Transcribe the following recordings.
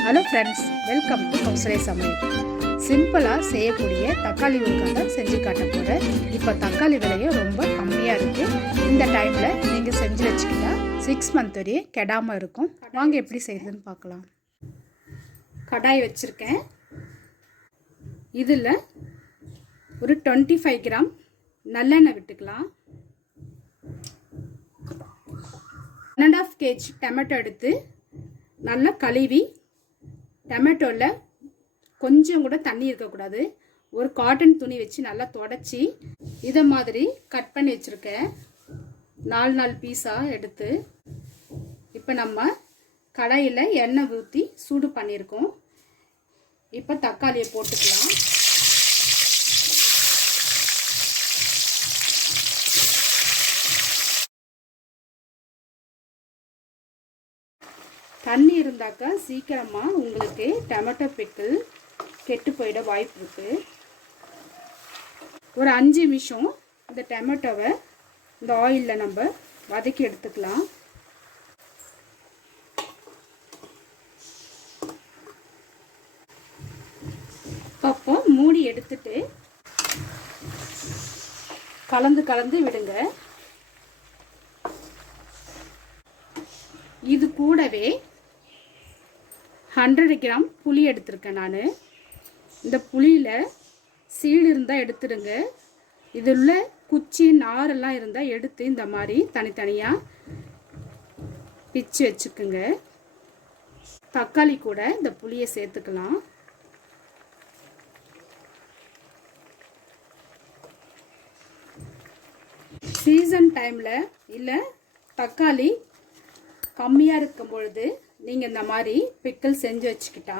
Hello friends, welcome to Kausalya சமையல். சிம்பிளாக செய்யக்கூடிய தக்காளி ஊறுகாய் தான் செஞ்சு காட்ட போகிறேன். இப்போ தக்காளி விலையும் ரொம்ப கம்மியாக இருக்குது. இந்த டைமில் நீங்கள் செஞ்சு வச்சுக்கிட்டா 6 மந்த் வரையும் கெடாமல் இருக்கும். வாங்க எப்படி செய்யுதுன்னு பார்க்கலாம். கடாய் வச்சுருக்கேன். இதில் ஒரு 25 கிராம் நல்லெண்ணெய் விட்டுக்கலாம். 1.5 kg டொமேட்டோ எடுத்து நல்லா கழுவி, டொமேட்டோவில் கொஞ்சம் கூட தண்ணி இருக்கக்கூடாது, ஒரு காட்டன் துணி வச்சு நல்லா தொடச்சி இதை மாதிரி கட் பண்ணி வச்சுருக்கேன். 4 பீஸாக எடுத்து இப்போ நம்ம கடாயில் எண்ணெய் ஊற்றி சூடு பண்ணியிருக்கோம். இப்போ தக்காளியை போட்டுக்கலாம். தண்ணி இருந்தாக்கா சீக்கிரமாக உங்களுக்கு டொமேட்டோ பிக்கிள் கெட்டு போயிட வாய்ப்பு இருக்குது. ஒரு 5 நிமிஷம் இந்த டொமேட்டோவை இந்த ஆயிலில் நம்ம வதக்கி எடுத்துக்கலாம். அப்போ மூடி எடுத்துட்டு கலந்து விடுங்க. இது கூடவே 100 கிராம் புளி எடுத்திருக்கேன் நான். இந்த புளியில் சீடு இருந்தால் எடுத்துடுங்க. இதில் குச்சி நாரெல்லாம் இருந்தால் எடுத்து இந்த மாதிரி தனித்தனியாக பிச்சு வச்சுக்குங்க. தக்காளி கூட இந்த புளியை சேர்த்துக்கலாம். சீசன் டைமில் இல்லை தக்காளி கம்மியாக இருக்கும் பொழுது நீங்கள் இந்த மாதிரி பிக்கிள் செஞ்சு வச்சுக்கிட்டா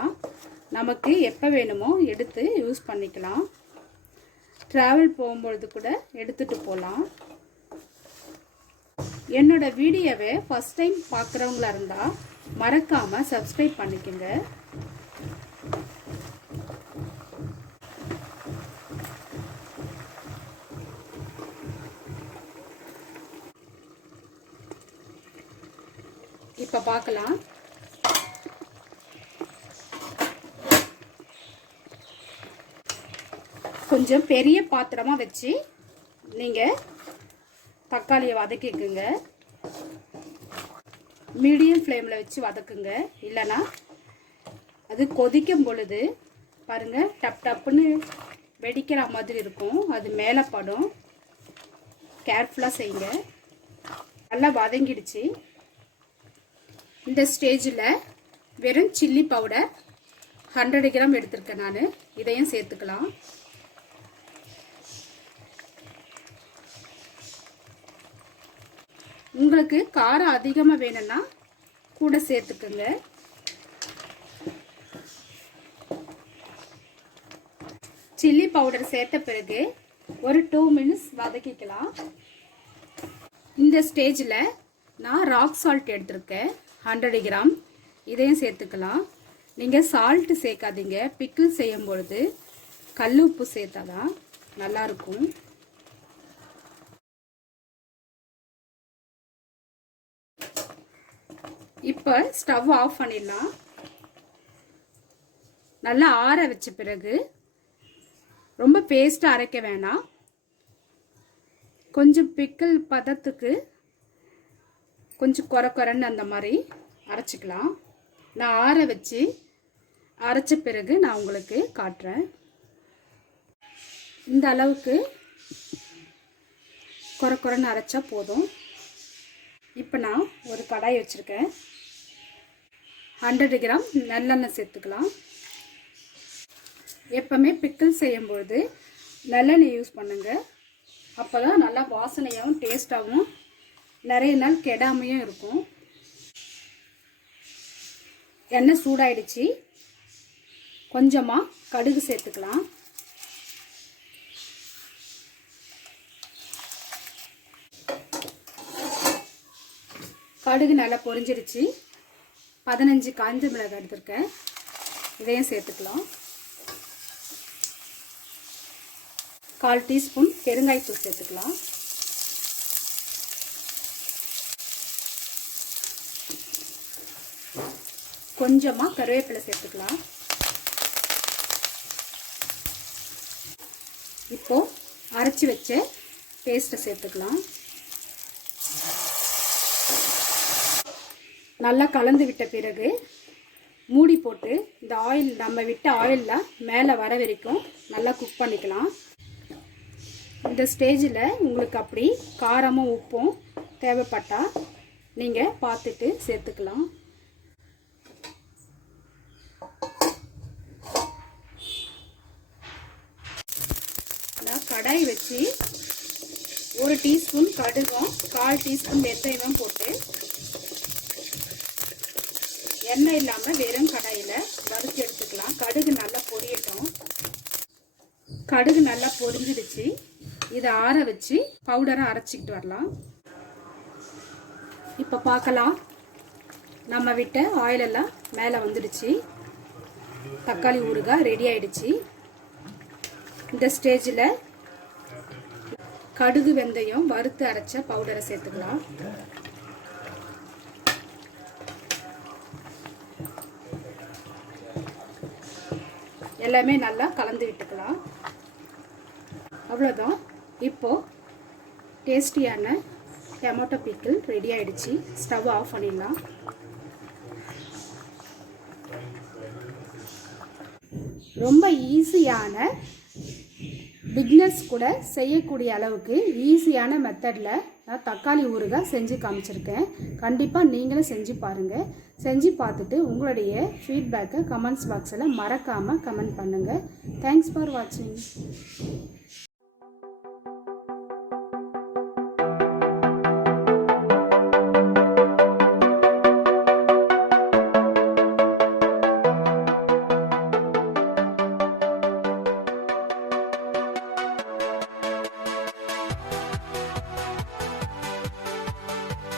நமக்கு எப்போ வேணுமோ எடுத்து யூஸ் பண்ணிக்கலாம். ட்ராவல் போகும்பொழுது கூட எடுத்துகிட்டு போகலாம். என்னோடய வீடியோவை ஃபஸ்ட் டைம் பார்க்குறவங்களா இருந்தால் மறக்காமல் சப்ஸ்கிரைப் பண்ணிக்கோங்க. இப்போ பார்க்கலாம். கொஞ்சம் பெரிய பாத்திரமாக வச்சு நீங்கள் தக்காளியை வதக்கிக்குங்க. மீடியம் ஃப்ளேமில் வச்சு வதக்குங்க. இல்லைன்னா அது கொதிக்கும் பொழுது பாருங்கள் டப் டப்புன்னு வெடிக்கிற மாதிரி இருக்கும், அது மேலே படும். கேர்ஃபுல்லாக செய்யுங்க. நல்லா வதங்கிடுச்சு. இந்த ஸ்டேஜில் வெறும் சில்லி பவுடர் 100 கிராம் எடுத்திருக்கேன் நான். இதையும் சேர்த்துக்கலாம். உங்களுக்கு காரம் அதிகமாக வேணும்னா கூட சேர்த்துக்குங்க. சில்லி பவுடர் சேர்த்த பிறகு ஒரு 2 மினிட்ஸ் வதக்கிக்கலாம். இந்த ஸ்டேஜில் நான் ராக் சால்ட் எடுத்திருக்கேன் 100 கிராம். இதையும் சேர்த்துக்கலாம். நீங்கள் சால்ட்டு சேர்க்காதீங்க. பிக்கிள் செய்யும் பொழுது கல் உப்பு சேர்த்தாதான் நல்லாயிருக்கும். இப்போ ஸ்டவ் ஆஃப் பண்ணிடலாம். நல்லா ஆற வச்ச பிறகு ரொம்ப பேஸ்ட்டாக அரைக்க வேணாம், கொஞ்சம் பிக்கிள் பதத்துக்கு கொஞ்சம் குறைன்னு அந்த மாதிரி அரைச்சிக்கலாம். நான் ஆற வச்சு அரைச்ச பிறகு நான் உங்களுக்கு காட்டுறேன். இந்த அளவுக்கு குறைன்னு அரைச்சா போதும். இப்போ நான் ஒரு கடாய் வச்சுருக்கேன். 100 கிராம் நல்லெண்ணெய் சேர்த்துக்கலாம். எப்போவுமே பிக்கிள் செய்யும்பொழுது நல்லெண்ணெய் யூஸ் பண்ணுங்கள். அப்போ தான் நல்லா வாசனையாகவும் டேஸ்ட்டாகவும் நிறைய நாள் கெடாமையும் இருக்கும். எண்ணெய் சூடாயிடுச்சு. கொஞ்சமாக கடுகு சேர்த்துக்கலாம். கடுகு நல்லா பொரிஞ்சிருச்சு. 15 காஞ்ச மிளகாய் எடுத்துருக்கேன். இதையும் சேர்த்துக்கலாம். 1/4 டீஸ்பூன் பெருங்காயத்தூள் சேர்த்துக்கலாம். கொஞ்சமாக கருவேப்பிலை சேர்த்துக்கலாம். இப்போது அரைச்சி வச்ச பேஸ்ட்டை சேர்த்துக்கலாம். நல்லா கலந்து விட்ட பிறகு மூடி போட்டு இந்த ஆயில் நம்ம விட்ட ஆயிலில் மேலே வர வரைக்கும் நல்லா குக் பண்ணிக்கலாம். இந்த ஸ்டேஜில் உங்களுக்கு அப்படி காரமும் உப்பும் தேவைப்பட்டால் நீங்கள் பார்த்துட்டு சேர்த்துக்கலாம். கடாய் வச்சு 1 டீஸ்பூன் கடுகும் 1/4 டீஸ்பூன் வெந்தயமும் போட்டு எண்ணெய் இல்லாமல் வெறும் கடாயில் வறுத்து எடுத்துக்கலாம். கடுகு நல்லா பொரியட்டும். கடுகு நல்லா பொரிஞ்சிடுச்சு. இதை ஆற வச்சு பவுடரை அரைச்சிக்கிட்டு வரலாம். இப்போ பார்க்கலாம், நம்ம விட்ட ஆயிலெல்லாம் மேலே வந்துடுச்சு. தக்காளி ஊறுகாய் ரெடி ஆயிடுச்சு. இந்த ஸ்டேஜில் கடுகு வெந்தயம் வறுத்து அரைச்ச பவுடரை சேர்த்துக்கலாம். எல்லாமே நல்லா கலந்து விட்டுக்கலாம். அவ்வளோதான். இப்போது டேஸ்டியான டொமேட்டோ பிக்கிள் ரெடி ஆயிடுச்சு. ஸ்டவ் ஆஃப் பண்ணிடலாம். ரொம்ப ஈஸியான பிகினர்ஸ் கூட செய்யக்கூடிய அளவுக்கு ஈஸியான மெத்தடில் நான் தக்காளி ஊறுகாய் செஞ்சு காமிச்சிருக்கேன். கண்டிப்பாக நீங்களும் செஞ்சு பாருங்கள். செஞ்சு பார்த்துட்டு உங்களுடைய ஃபீட்பேக்கை கமெண்ட்ஸ் பாக்ஸில் மறக்காமல் கமெண்ட் பண்ணுங்கள். தேங்க்ஸ் ஃபார் வாட்சிங்.